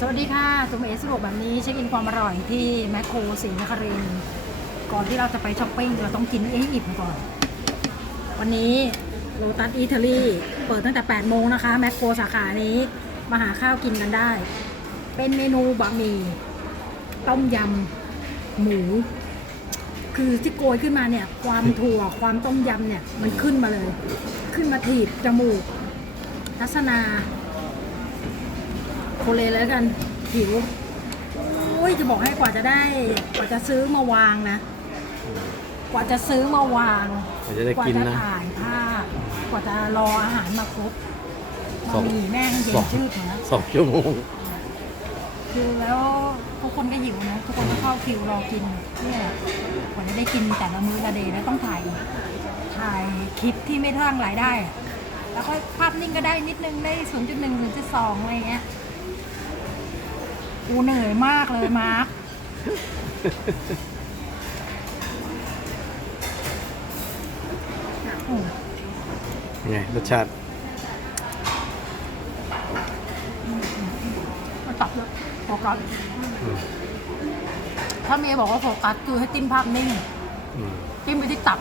สวัสดีค่ะสุมเอสะดวกแบบนี้เช็คอินความอร่อยที่แมคโครศรีนครินทร์ก่อนที่เราจะไปช้อปปิ้งเราต้องกินให้อิ่มก่อน วันนี้โ o ตัสอีเทอรี่เปิดตั้งแต่ 8 โมงนะคะ แมคโครสาขานี้ มาหาข้าวกินกันได้ เป็นเมนูบะหมี่ต้มยำหมู คือที่โกยขึ้นมาเนี่ย ความถั่วความต้มยำเนี่ย มันขึ้นมาเลย ขึ้นมาถีบจมูกทัศนา คเลเลยแล้วกันหิวโอ้ยจะบอกให้กว่าจะได้ กว่าจะซื้อมาวางนะ กว่าจะซื้อมาวางกว่าจะได้กว่ากินจะนะ ถ่ายภาพกว่าจะรออาหารมาครบสอง บะหมี่แม่งเย็สนองชืดนะสองชั่วโมงคือแล้วทุกคนก็หิวนะทุกคนก็เข้าคิวรอกินเนี่ยกว่าจะได้กินแต่ละมื้อละเดย์แล้วต้องถ่ายถ่ายคลิปที่ไม่สร้างรายได้อะแล้วก็ภาพนิ่งก็ได้นิดนึงได้ 0.1 0.2อะไรเงี้ย กูเหนื่อยมากเลยมาร์คโอ้ไงรสชาติมาตับเลยโฟกัสอืมถ้าเมย์บอกว่าโฟกัสคือให้จิ้มภาพนิ่งอืมจิ้มไปที่ตับ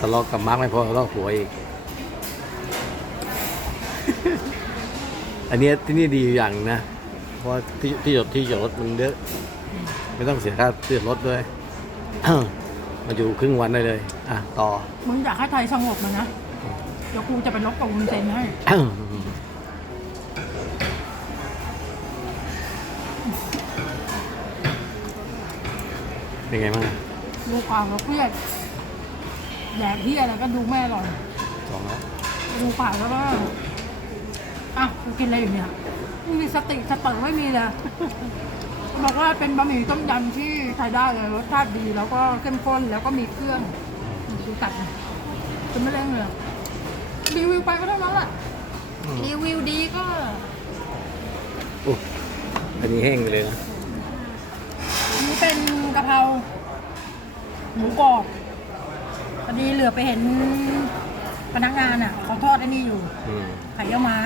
ทะเลาะกับมาร์กไม่พอทะเลาะกับผัวอีก อันเนี้ยที่นี่ดีอยู่อย่างหนึ่งนะ เพราะว่าที่ที่จอดที่จอดรถมันเยอะ ไม่ต้องเสียค่าที่จอดรถด้วย มาอยู่ครึ่งวันได้เลย อะ ต่อ มึงอยากให้ไทยสงบนะนะ เดี๋ยวกูจะไปลบกับวุ้นเซนให้ เป็นไงบ้างอะดูข่าวแล้วเครียดแดกที่อะไรก็ดูแม่อร่อย สองแล้ว ดูข่าวแล้วก็ อะกูกินอะไรอยู่เนี่ยไม่มีสติสเติไม่มีเลยบอกว่าเป็นบะหมี่ต้มยำที่ใช้ได้เลยรสชาติดีแล้วก็เข้มข้นแล้วก็มีเครื่องดูตัดนะจะไม่เล่นเลยอะรีวิวไปก็เท่านั้นแหละอืมรีวิวดีก็อุ๊ยอันนี้แห้งไปเลยนะอันนี้เป็นกะเพราหมูกรอบพอดีเหลือไปเห็น พนักงานอะเขาทอดไอ้นี่อยู่ อืมไข่เยี่ยวม้า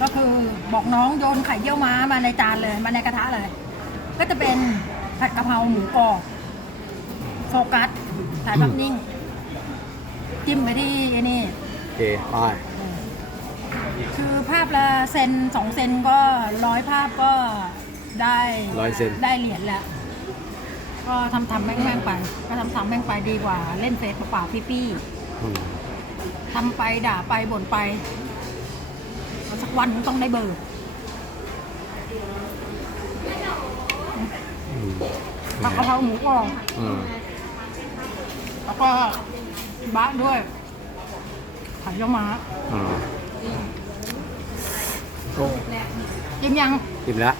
ก็คือบอกน้องโยนไข่เยี่ยวม้ามาในจานเลยมาในกระทะเลย ก็จะเป็นผัดกะเพราหมูกรอบโฟกัสถ่ายภาพนิ่ง จิ้มไปที่ไอ้นี่ โอเคไปคือภาพละเซนสองเซนก็ร้อยภาพก็ได้ร้อยเซน ได้เหรียญแล้ว ก็ทำทำแม่งแม่งๆไป ก็ทำทำแม่งไปดีกว่า เล่นเฟซเปล่าๆพี่อืมๆ ทำไปด่าไปบ่นไปแล้วสักวันต้องได้เบอร์อืมผัดกะเพราหมูกรอบอืมแล้วก็บะด้วยไข่เยี่ยวม้าอืมโอ้ยิ้มยังกินแล้ว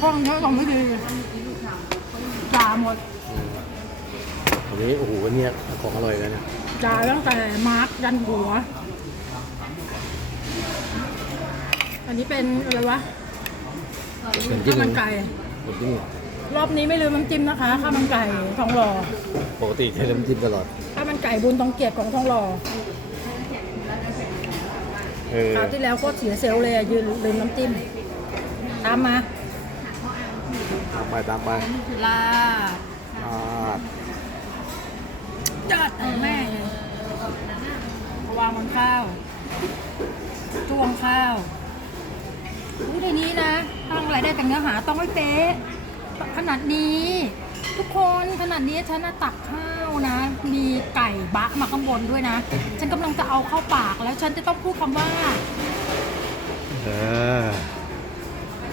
ห้องเยอะตรงไม่ดีจ่าหมดอั นนี้โอ้โหวันนี้ของอร่อยเลยนะจ่าตั้งแต่มาร์กยันหัว อันนี้เป็นอะไรวะเป็นที่ข้าวหมันึ่นงไก่เป็นที่หนึ่งรอบนี้ไม่ลืมน้ำจิ้มนะคะข้าวมันไก่ทองหล่อปกติใช้น้ำจิ้มตลอดข้าวมันไก่บุญทองเกียรติของทองหล่อเออคราวที่แล้วโคตรเสียเซลลเลยอะยืนลืมน้ำจิ้มตามมาตามไปตามไปลาอ่าจัดเอาแม่เลยวางบนข้าวจ้วงข้าวอุ้ยในนี้นะตั้งอะไรได้แต่เนื้อหาต้องไม่เป๊ะขนาดนี้ ทุกคนขนาดนี้ฉันน่ะตักข้าวนะ มีไก่บะมาข้างบนด้วยนะ ฉันกำลังจะเอาเข้าปากแล้วฉันจะต้องพูดคำว่า เออ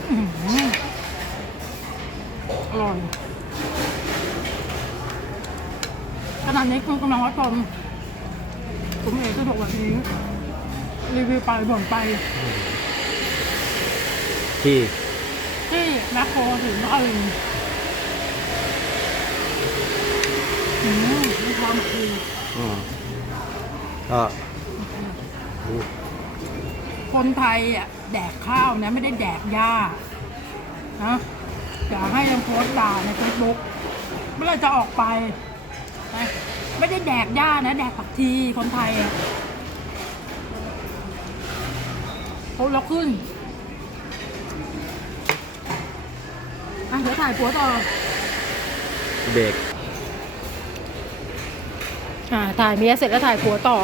อหืออร่อย ขนาดนี้คุณกำลังรับชมผมเองสะดวกแบบนี้ รีวิวไปบ่นไป ที่ที่แมคโครถึงนครินทร์อืมมีความดีอืมก็ดูคนไทยอะแดกข้าวนะ ไม่ได้แดกหญ้านะอย่าให้ยังโพสต์ด่าในเฟซบุ๊กเมื่อไหรจะออกไปนะ ไม่ได้แดกหญ้านะแดกผักทีคนไทยอะเขาเราขึ้นอะเดี๋ยวถ่ายผัวต่อเบรกอ่าถ่ายเมียเสร็จแล้วถ่ายผัวต่อ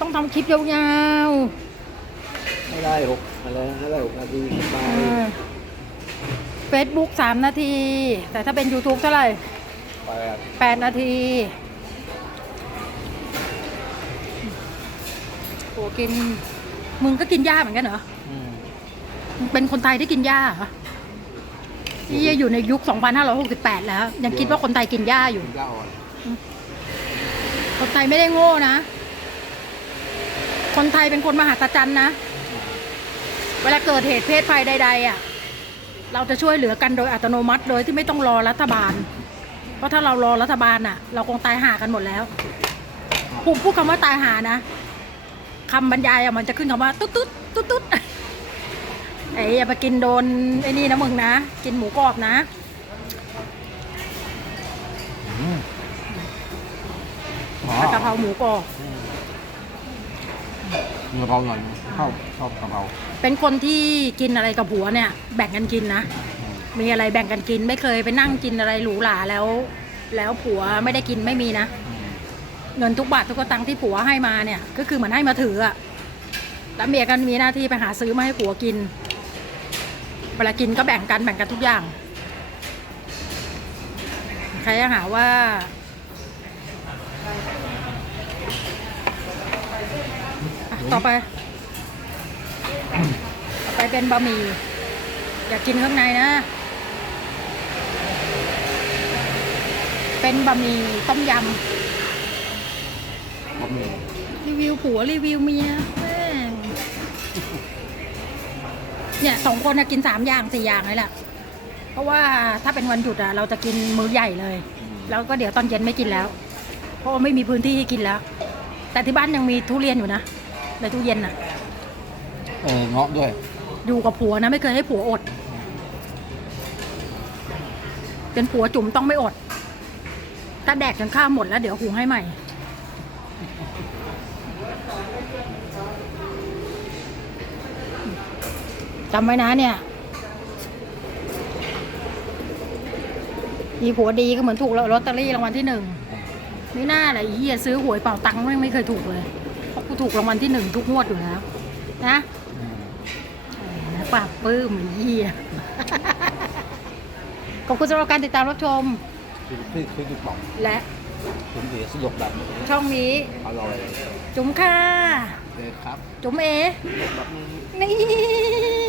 ต้องทำคลิปยาวไม่ได้หกอะไรนะไม่ได้หกนาทีไปๆเฟซบุ๊กสามนาที แต่ถ้าเป็น YouTube เท่าไหร่ ไปอะแปดนาที โอ้กิน มึงก็กินหญ้าเหมือนกันเหรออืมมึงเป็นคนไทยที่กินหญ้าเหรอที่อยู่ในยุค 2568 แล้ว ยังคิดว่าคนไทยกินหญ้าอยู่ กินเหล้าอะคนไทยไม่ได้โง่นะ คนไทยเป็นคนมหัศจรรย์นะ เวลาเกิดเหตุเพศภัยใด ๆ อะ เราจะช่วยเหลือกันโดยอัตโนมัติโดยที่ไม่ต้องรอรัฐบาล เพราะถ้าเรารอรัฐบาลอะ เราคงตายหากันหมดแล้วพูดพูดคำว่าตายหานะ คำบรรยายอะมันจะขึ้นคำว่าตุ๊ดตุ๊ดตุ๊ดตุ๊ดไอ้อย่าไปกินโดนไอ้นี่นะมึงนะ กินหมูกรอบนะอืมอ๋อผัดกะเพราหมูกรอบมีกะเพราหน่อยชอบชอบกะเพราเป็นคนที่กินอะไรกับผัวเนี่ย แบ่งกันกินนะ มีอะไรแบ่งกันกินไม่เคยไปนั่งกินอะไรหรูหราแล้ว แล้วผัวไม่ได้กินไม่มีนะอืม เงินทุกบาททุกตังค์ที่ผัวให้มาเนี่ย ก็คือเหมือนให้มาถืออะแล้วเมียกันมีหน้าที่ไปหาซื้อมาให้ผัวกินเวลากินก็แบ่งกันแบ่งกันทุกอย่าง ใครจะหาว่าต่อไป ต่อไปเป็นบะหมี่ อยากกินข้างในนะ เป็นบะหมี่ต้มยำ บะหมี่รีวิวผัวรีวิวเมียแม่งเนี่ยสองคนนะกินสามอย่างสี่อย่างเลยแหละเพราะว่าถ้าเป็นวันหยุดอะเราจะกินมื้อใหญ่เลย แล้วก็เดี๋ยวตอนเย็นไม่กินแล้ว เพราะว่าไม่มีพื้นที่ให้กินแล้ว แต่ที่บ้านยังมีทุเรียนอยู่นะในตู้เย็นอะเออเงาะด้วย อยู่กับผัวนะไม่เคยให้ผัวอด เป็นผัวจุ๋มต้องไม่อด ถ้าแดกจนข้าวหมดแล้วเดี๋ยวหุงให้ใหม่ จำไว้นะเนี่ยมีผัวดีก็เหมือนถูกลอตเตอรี่รางวัลที่หนึ่งไม่น่าเลยไอ้เฮียซื้อหวยเป่าตังค์แม่งไม่เคยถูกเลยเพราะกูถูกรางวัลที่หนึ่งทุกงวดอยู่แล้วนะอืมปากปื้มไอ้เหี้ยขอบคุณสำหรับการติดตามรับชมคือคือคือจุดบอกและถึงเสียสยบแบบช่องนี้อร่อยจุ๋มค่ะเลยครับ จุ๋มเอแบบนี้นี่